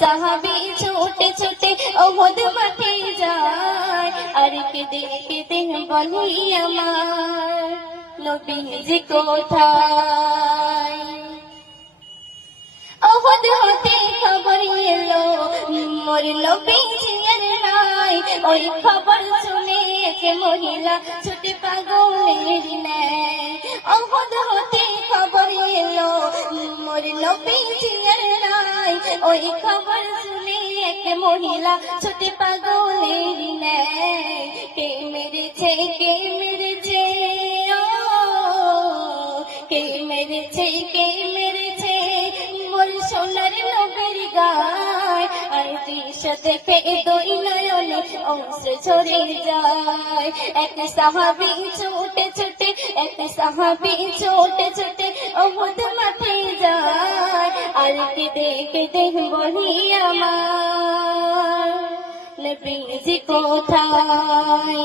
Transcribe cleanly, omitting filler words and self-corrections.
সাহাবী ছুটে ছুটে ওহদ মাঠে যায়, আর কেঁদে কেঁদে বলি আমার নবীজি কোথায়। ওহদ হতে খবর এলো মোর নবীজি আর নাই, ওই খবর শুনে এক মহিলা ছুটে পাগলের ন্যায়। ওহদ হতে খবর এলো মোর নবীজি আর নাই, ওই খবর শুনে এক মহিলা ছুটে পাগলের ন্যায়। কে মেরেছে কে মেরেছে, কে মেরেছে কে মেরেছে মোর সোনার নবীর গায়, আর দৃশ্য দেখে দুই নয়নে অশ্রু ঝরে যায়। এক সাহাবী ছুটে ছুটে, এক সাহাবী ছুটে ছুটে ওহদ মাঠে যায়, আর কেঁদে কেঁদে বলি আমার নবীজি কোথায়।